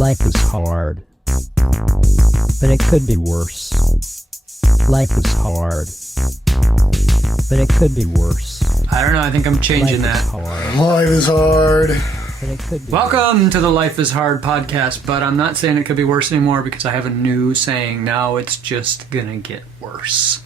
Life is hard, but it could be worse. Life is hard, but it could be worse. I don't know, I think I'm changing Life that. is hard, Life is hard. but it could be Welcome to the Life is Hard podcast, but I'm not saying it could be worse anymore because I have a new saying. Now it's just gonna get worse.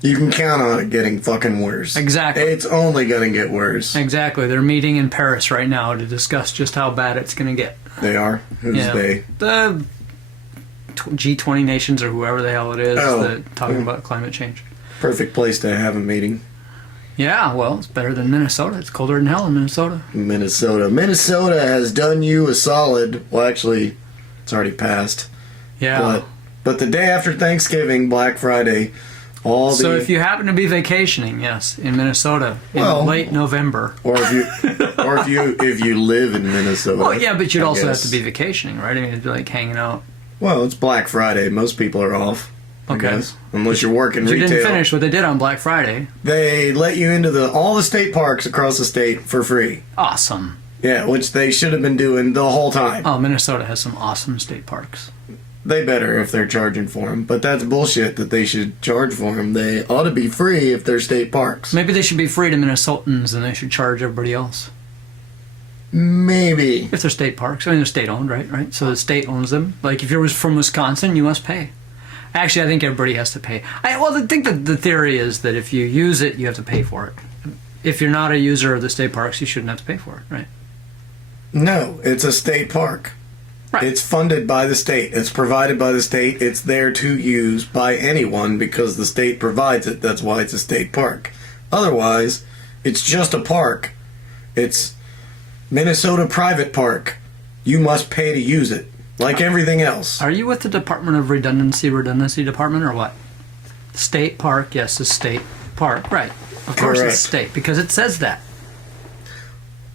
You can count on it getting fucking worse. Exactly. It's only gonna get worse. Exactly. They're meeting in Paris right now to discuss just how bad it's gonna get. They are? Who's they? The G20 nations or whoever the hell it is that talking yeah. about climate change. Perfect place to have a meeting. Yeah, well, it's better than Minnesota. It's colder than hell in Minnesota. Minnesota has done you a solid. Well, actually, it's already passed. Yeah. But the day after Thanksgiving, Black Friday, So if you happen to be vacationing, yes, in Minnesota in late November, or if you live in Minnesota. well, yeah, but you'd I also guess. have to be vacationing, right? I mean, it'd be like hanging out. Well, it's Black Friday. Most people are off. I Okay. guess. Unless you're working You retail. didn't finish what they did on Black Friday. They let you into all the state parks across the state for free. Awesome. Yeah, which they should have been doing the whole time. Oh, Minnesota has some awesome state parks. They better if they're charging for them. But that's bullshit that they should charge for them. They ought to be free if they're state parks. Maybe they should be free to Minnesotans and they should charge everybody else. Maybe. If they're state parks. I mean, they're state-owned, right? So the state owns them. Like, if you're from Wisconsin, you must pay. Actually, I think everybody has to pay. I think that the theory is that if you use it, you have to pay for it. If you're not a user of the state parks, you shouldn't have to pay for it, right? No, it's a state park. Right. It's funded by the state. It's provided by the state. It's there to use by anyone because the state provides it. That's why it's a state park. Otherwise, it's just a park. It's Minnesota private park. You must pay to use it, like everything else. Are you with the Department of Redundancy Department, or what? State park, yes, the state park, right. Of course Correct. it's state, because it says that.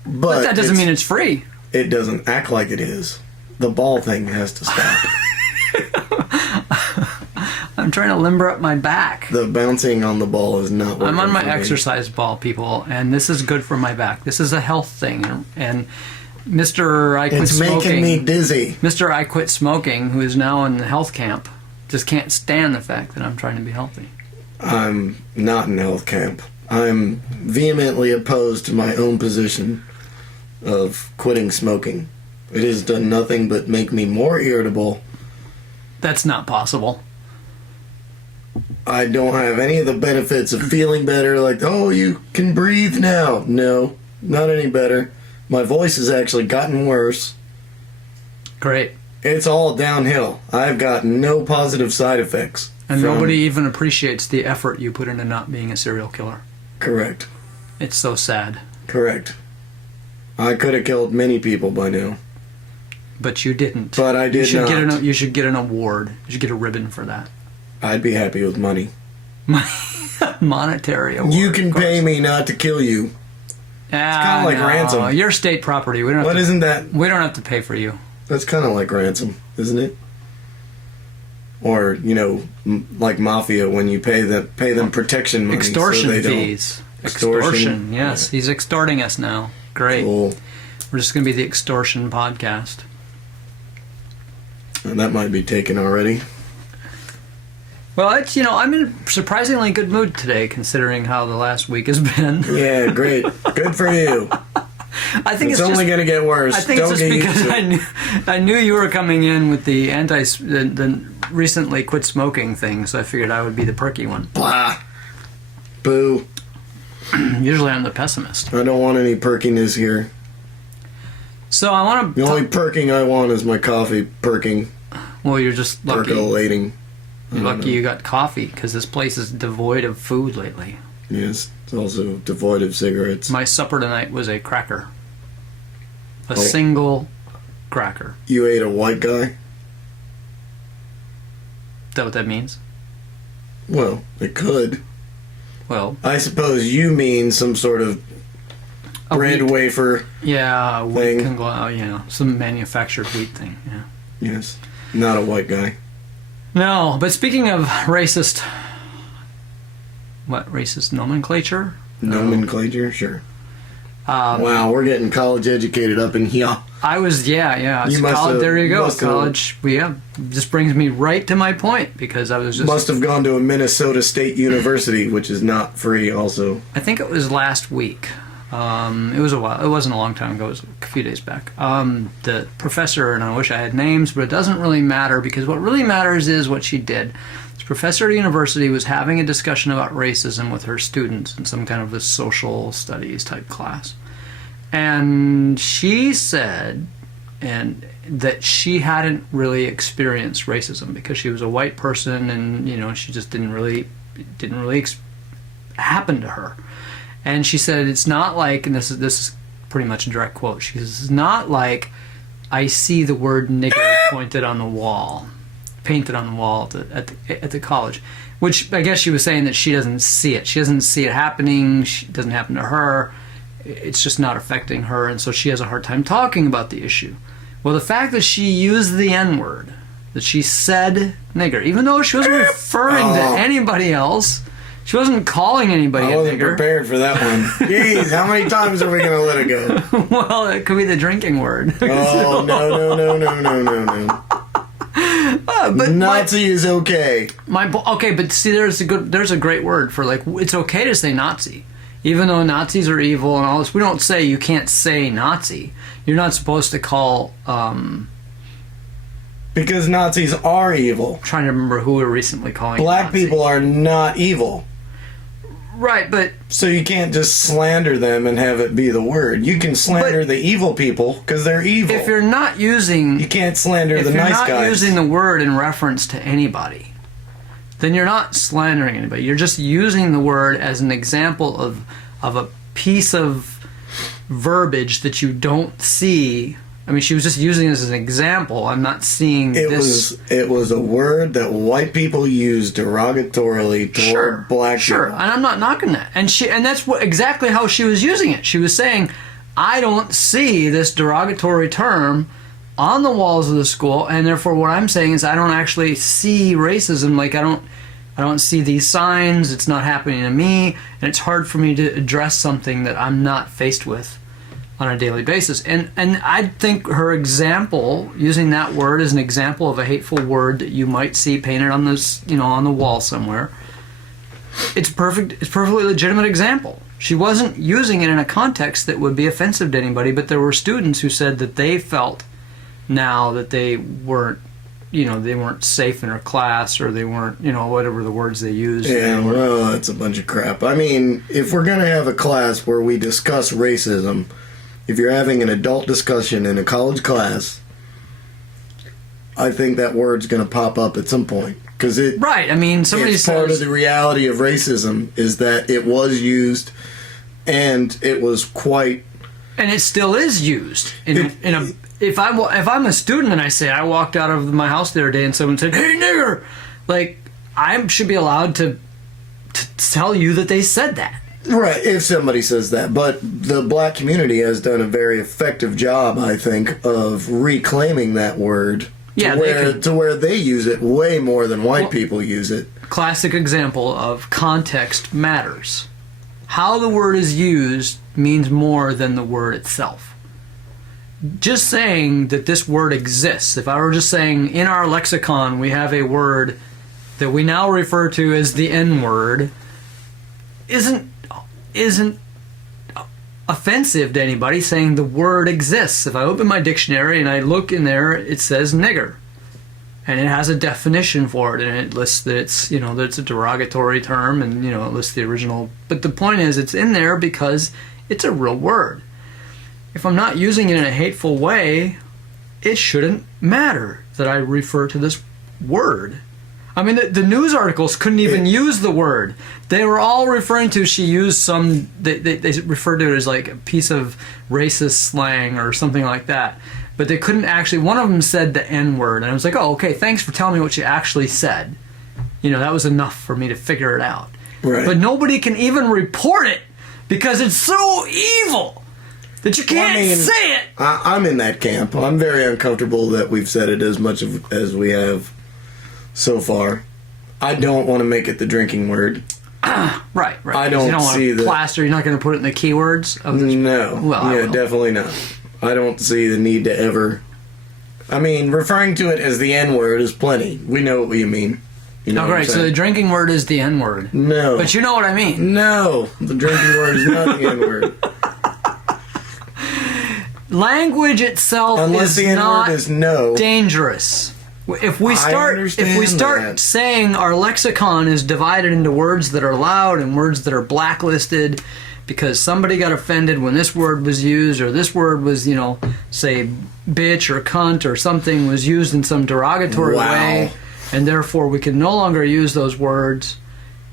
But That doesn't mean it's free. It doesn't act like it is. The ball thing has to stop. I'm trying to limber up my back. The bouncing on the ball is not working. I'm on my for me. exercise ball, people, and this is good for my back. This is a health thing, and Mr. I Quit It's Smoking... making me dizzy. Mr. I Quit Smoking, who is now in the health camp, just can't stand the fact that I'm trying to be healthy. I'm not in health camp. I'm vehemently opposed to my own position of quitting smoking. It has done nothing but make me more irritable. That's not possible. I don't have any of the benefits of feeling better, like, oh, you can breathe now. No, not any better. My voice has actually gotten worse. Great. It's all downhill. I've got no positive side effects. And from- nobody even appreciates the effort you put into not being a serial killer. Correct. It's so sad. Correct. I could have killed many people by now. But you didn't. But I did not. You should get an award. You should get a ribbon for that. I'd be happy with money. Monetary award. You can pay me not to kill you. It's kinda like ransom. You're state property. We don't. What isn't that? We don't have to pay for you. That's kind of like ransom, isn't it? Or, like mafia when you pay them protection money. Extortion so they fees. Don't. Extortion. Yes, he's extorting us now. Great. Cool. We're just going to be the extortion podcast. And that might be taken already. Well, it's I'm in a surprisingly good mood today, considering how the last week has been. Yeah, great. Good for you. I think It's only going to get worse. I think Don't it's get just used because to it. I knew you were coming in with the the recently quit smoking thing, so I figured I would be the perky one. Blah. Boo. Usually I'm the pessimist. I don't want any perkiness here. So I want The to. only perking I want is my coffee perking. Well, you're just lucky. Percolating. You're lucky you got coffee, because this place is devoid of food lately. Yes, it's also devoid of cigarettes. My supper tonight was a cracker. A Oh. single cracker. You ate a white guy? Is that what that means? Well, it could. Well, I suppose you mean some sort of a bread wheat- wafer. Yeah, thing. some manufactured wheat thing. Yeah. Yes, not a white guy. No, but speaking of racist nomenclature? Nomenclature, sure. Um, Wow, we're getting college educated up in here. I was, yeah. You So must college, have- there you go. must have- College, just brings me right to my point because I was just. Must have gone to a Minnesota State University, which is not free. Also, I think it was last week. It was a while. It wasn't a long time ago. It was a few days back. The professor, and I wish I had names, but it doesn't really matter because what really matters is what she did. This professor at a university was having a discussion about racism with her students in some kind of a social studies type class. And she said that she hadn't really experienced racism because she was a white person and, she just didn't really happen to her. And she said, it's not like, and this is pretty much a direct quote, she says, it's not like I see the word nigger painted on the wall at the college. Which I guess she was saying that she doesn't see it. She doesn't see it happening. It doesn't happen to her. It's just not affecting her, and so she has a hard time talking about the issue. Well, the fact that she used the N-word, that she said nigger, even though she wasn't referring to anybody else, she wasn't calling anybody I a wasn't nigger. prepared for that one. Jeez, how many times are we going to let it go? Well, it could be the drinking word. Oh, no. But Nazi is okay. Okay, but see, there's a great word for, like, it's okay to say Nazi. Even though Nazis are evil and all this, we don't say you can't say Nazi. You're not supposed to call. Because Nazis are evil. I'm trying to remember who we're recently calling. Black Nazi. people are not evil. Right, but So you can't just slander them and have it be the word. You can slander the evil people because they're evil. if you're not using, You can't slander if the you're nice not guys. using the word in reference to anybody, then you're not slandering anybody. You're just using the word as an example of a piece of verbiage that you don't see. I mean, she was just using this as an example. I'm not seeing It this. was a word that white people use derogatorily toward black Sure, people. and I'm not knocking that. And that's exactly how she was using it. She was saying, I don't see this derogatory term on the walls of the school, and therefore what I'm saying is I don't actually see racism. Like, I don't see these signs. It's not happening to me, and it's hard for me to address something that I'm not faced with on a daily basis. And I think her example, using that word as an example of a hateful word that you might see painted on this, on the wall somewhere, it's perfectly legitimate example. She wasn't using it in a context that would be offensive to anybody, but there were students who said that they felt now that they weren't safe in her class, or they weren't, whatever the words they used. Yeah, well, that's a bunch of crap. I mean, if we're going to have a class where we discuss racism, if you're having an adult discussion in a college class, I think that word's going to pop up at some point. Because Right, I mean, somebody it's part of says... the reality of racism is that it was used, and it was quite... And it still is used. If I'm a student and I say, I walked out of my house the other day and someone said, hey, nigger! Like, I should be allowed to tell you that they said that. Right, if somebody says that. But the black community has done a very effective job, I think, of reclaiming that word to where they use it way more than white people use it. Classic example of context matters. How the word is used means more than the word itself. Just saying that this word exists, if I were just saying in our lexicon we have a word that we now refer to as the N-word, isn't offensive to anybody. Saying the word exists. If I open my dictionary and I look in there, it says nigger, and it has a definition for it, and it lists that it's that it's a derogatory term, and it lists the original. But the point is, it's in there because it's a real word. If I'm not using it in a hateful way, it shouldn't matter that I refer to this word. I mean, the news articles couldn't even use the word. They were all referring to, she used some, they referred to it as like a piece of racist slang or something like that. But they couldn't actually, one of them said the N-word. And I was like, oh, okay, thanks for telling me what you actually said. That was enough for me to figure it out. Right. But nobody can even report it because it's so evil that you can't say it. I'm in that camp. I'm very uncomfortable that we've said it as much as we have so far. I don't want to make it the drinking word. Right. I don't you don't want see to plaster. You're not going to put it in the keywords of this. No. Well, I will. definitely not. I don't see the need to ever. I mean, referring to it as the N-word is plenty. We know what you mean. You know Oh, right. So the drinking word is the N-word. No. But you know what I mean. No. The drinking word is not the N-word. Language itself Unless is the N-word not is no. dangerous. If we start that. saying our lexicon is divided into words that are loud and words that are blacklisted because somebody got offended when this word was used, or this word was, say bitch or cunt or something was used in some derogatory way, and therefore we can no longer use those words,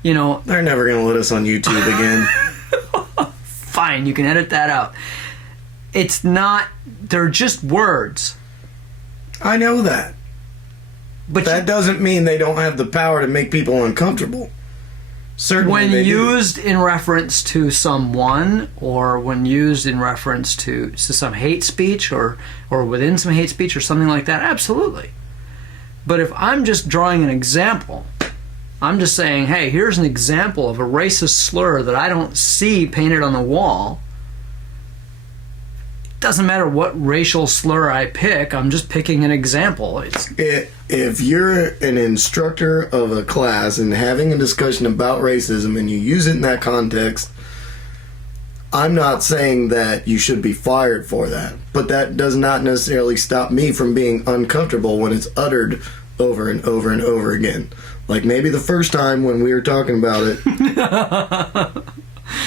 They're never going to let us on YouTube again. Fine, you can edit that out. It's not, they're just words. I know that. But that doesn't mean they don't have the power to make people uncomfortable. Certainly when they used do. in reference to someone, or when used in reference to some hate speech, or within some hate speech or something like that, absolutely. But if I'm just drawing an example, I'm just saying, hey, here's an example of a racist slur that I don't see painted on the wall. Doesn't matter what racial slur I pick, I'm just picking an example. If you're an instructor of a class and having a discussion about racism and you use it in that context, I'm not saying that you should be fired for that, but that does not necessarily stop me from being uncomfortable when it's uttered over and over and over again. Like maybe the first time when we were talking about it.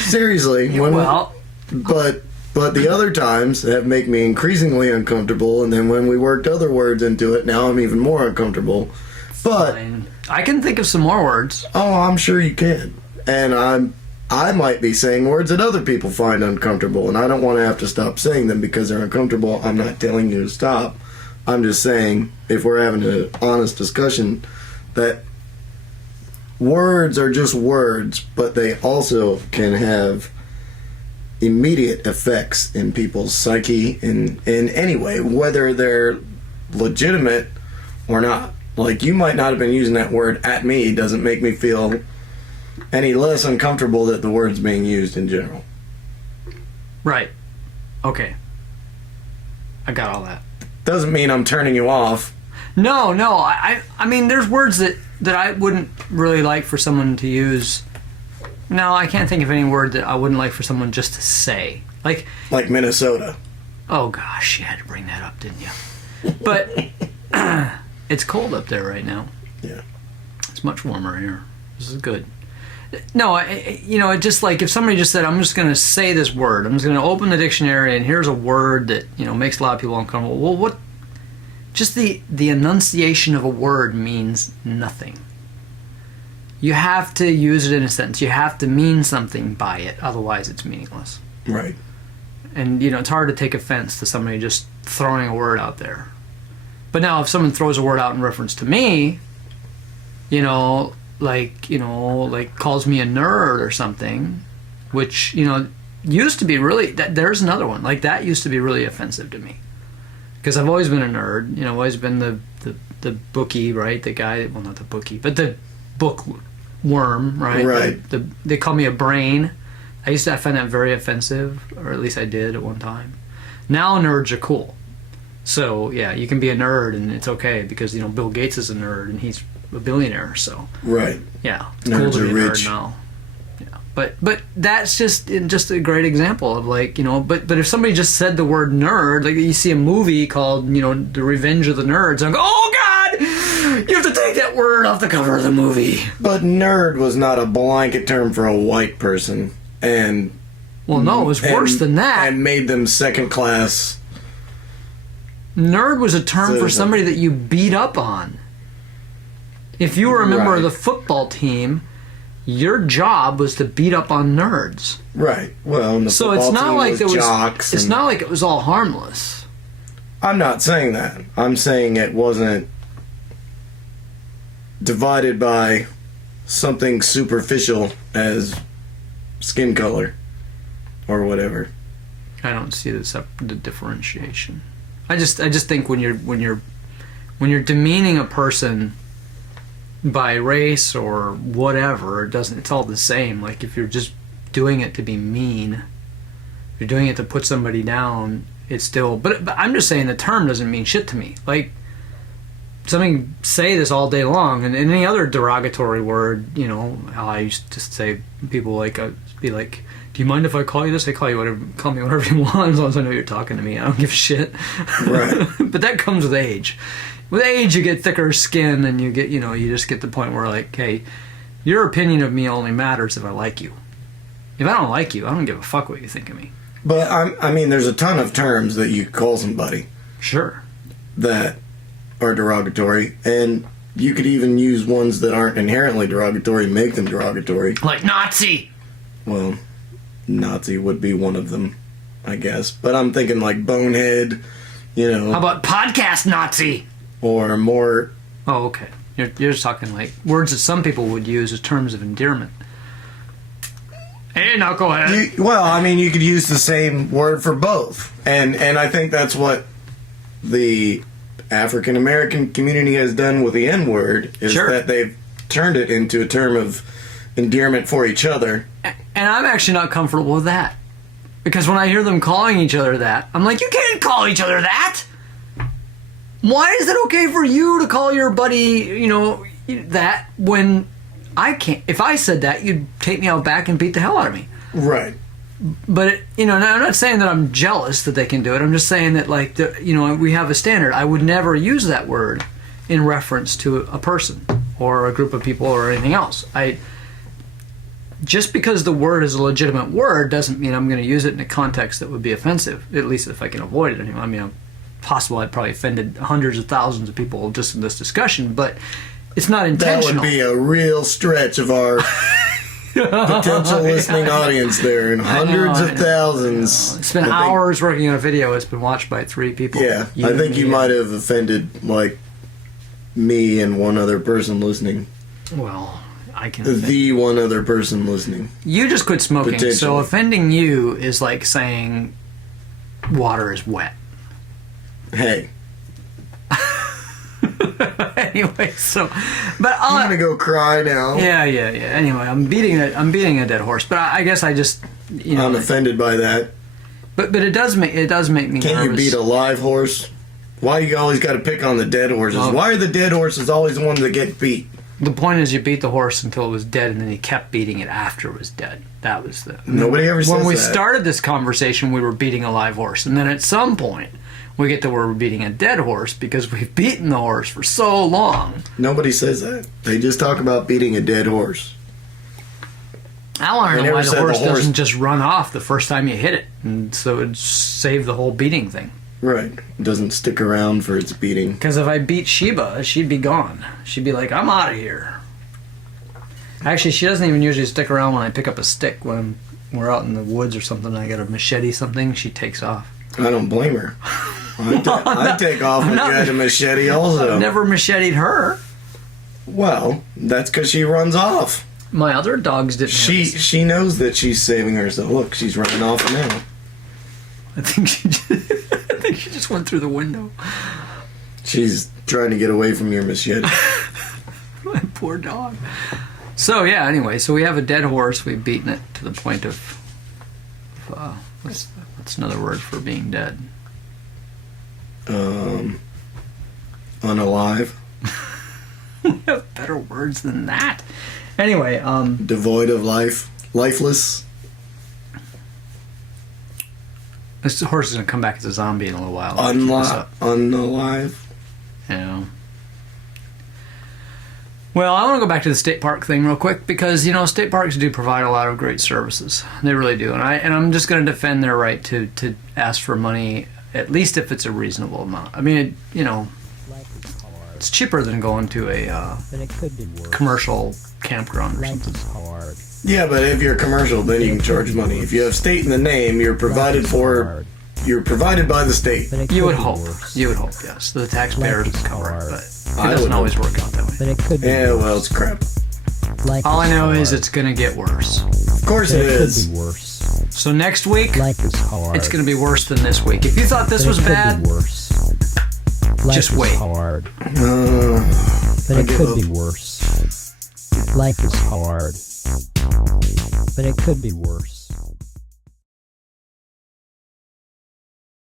Seriously. But the other times have make me increasingly uncomfortable, and then when we worked other words into it, now I'm even more uncomfortable. But fine. I can think of some more words. Oh, I'm sure you can. And I might be saying words that other people find uncomfortable, and I don't want to have to stop saying them because they're uncomfortable. I'm not telling you to stop. I'm just saying, if we're having an honest discussion, that words are just words, but they also can have immediate effects in people's psyche in any way, whether they're legitimate or not. Like, you might not have been using that word at me, doesn't make me feel any less uncomfortable that the word's being used in general. Right. Okay. I got all that. Doesn't mean I'm turning you off. No. I mean, there's words that I wouldn't really like for someone to use. No, I can't think of any word that I wouldn't like for someone just to say. Like Minnesota. Oh gosh, you had to bring that up, didn't you? But it's cold up there right now. Yeah. It's much warmer here. This is good. No, it just like if somebody just said, I'm just going to say this word. I'm just going to open the dictionary and here's a word that, makes a lot of people uncomfortable. Well, what? Just the enunciation of a word means nothing. You have to use it in a sentence. You have to mean something by it. Otherwise, it's meaningless. Right. And, it's hard to take offense to somebody just throwing a word out there. But now if someone throws a word out in reference to me, like calls me a nerd or something, which, used to be really, there's another one. Like, that used to be really offensive to me. Because I've always been a nerd. Always been the bookie, right? The guy, well, not the bookie, but the bookworm, right? Right. They call me a brain. I find that very offensive, or at least I did at one time. Now nerds are cool. So, yeah, you can be a nerd and it's okay because, Bill Gates is a nerd and he's a billionaire, so. Right. Yeah, it's Nerds cool to be a rich. nerd now. Yeah. But that's just a great example of like, but if somebody just said the word nerd, like you see a movie called, The Revenge of the Nerds, and I go, oh God! You have to take that word off the cover of the movie. But nerd was not a blanket term for a white person. And well, no, it was worse than that. And made them second class. Nerd was a term for somebody that you beat up on. If you were a member of the football team, your job was to beat up on nerds. Right. Well, and the so football it's not team like was there was. jocks. It's not like it was all harmless. I'm not saying that. I'm saying it wasn't divided by something superficial as skin color or whatever. I don't see the differentiation. I just think when you're demeaning a person by race or whatever, it's all the same. Like if you're just doing it to be mean, if you're doing it to put somebody down, it's still. But I'm just saying the term doesn't mean shit to me. Like, something say this all day long, and any other derogatory word, you know, how I used to say people like be like, "Do you mind if I call you this?" I call me whatever you want, as long as I know you're talking to me. I don't give a shit. Right. But that comes with age. With age, you get thicker skin, and you get, you know, you just get to the point where, like, hey, your opinion of me only matters if I like you. If I don't like you, I don't give a fuck what you think of me. But I mean, there's a ton of terms that you call somebody Sure. that are derogatory, and you could even use ones that aren't inherently derogatory, make them derogatory. Like Nazi. Well, Nazi would be one of them, I guess. But I'm thinking like bonehead, you know. How about podcast Nazi? Or more. Oh, okay. You're just talking like words that some people would use as terms of endearment. Hey, knucklehead. Well, I mean, you could use the same word for both. And I think that's what the African American community has done with the N-word, is Sure. that they've turned it into a term of endearment for each other. And I'm actually not comfortable with that. Because when I hear them calling each other that, I'm like, you can't call each other that! Why is it okay for you to call your buddy, you know, that when I can't? If I said that, you'd take me out back and beat the hell out of me. Right. But, you know, I'm not saying that I'm jealous that they can do it. I'm just saying that, like, you know, we have a standard. I would never use that word in reference to a person or a group of people or anything else. Just because the word is a legitimate word doesn't mean I'm going to use it in a context that would be offensive, at least if I can avoid it. I mean, possible I'd probably offended hundreds of thousands of people just in this discussion, but it's not intentional. That would be a real stretch of our potential listening audience there, and hundreds of thousands. It's been hours working on a video. It's been watched by 3 people. Yeah, I think you might have offended, like, me and one other person listening. Well, I can offend. The one other person listening. You just quit smoking, so Potentially. offending you is like saying water is wet. Hey. Anyway, so, but I'm gonna go cry now. Yeah. Anyway, I'm beating a dead horse, but I guess I just, you know, I'm offended by that. But it does make me Can't nervous. you beat a live horse? Why you always got to pick on the dead horses? Why are the dead horses always the ones that get beat? The point is, you beat the horse until it was dead, and then you kept beating it after it was dead. That was the. Nobody ever says that. When we started this conversation, we were beating a live horse, and then at some point, we get to where we're beating a dead horse because we've beaten the horse for so long. Nobody says that. They just talk about beating a dead horse. I want to They know why never the said the horse horse- doesn't just run off the first time you hit it, and so it'd save the whole beating thing. Right. It doesn't stick around for its beating. Because if I beat Sheba, she'd be gone. She'd be like, I'm out of here. Actually, she doesn't even usually stick around when I pick up a stick. When we're out in the woods or something, I got a machete something, she takes off. I don't blame her. I'd take off if you had a machete also. I've never macheted her. Well, that's because she runs off. My other dogs didn't. She knows that she's saving herself. Look, she's running off now. I think she just went through the window. She's trying to get away from your machete. My poor dog. So yeah. Anyway, so we have a dead horse. We've beaten it to the point of. What's another word for being dead? Unalive. We have better words than that. Anyway, Devoid of life. Lifeless. this horse is gonna come back as a zombie in a little while. Keep this up. Unalive. Yeah. Well, I want to go back to the state park thing real quick because, you know, state parks do provide a lot of great services. They really do, and I'm just going to defend their right to ask for money, at least if it's a reasonable amount. I mean, you know, it's cheaper than going to a But it could be worse. commercial campground or Life something. is hard. Yeah, but if you're commercial, then you can charge money. If you have state in the name, you're provided for. You're provided by the state. But it You could would be hope. worse. You would hope, yes. The taxpayers Life is would cover it, hard. but I it doesn't would always hope. work out that way. But it could be Yeah, worse. well, it's crap. Life All I know hard. is it's going to get worse. Of course But it it could is. be worse. So next week, Life is hard. it's going to be worse than this week. If you thought this But was it could bad, be worse. Life just is wait. hard. But I it give could up. be worse. Life is hard. But it could be worse.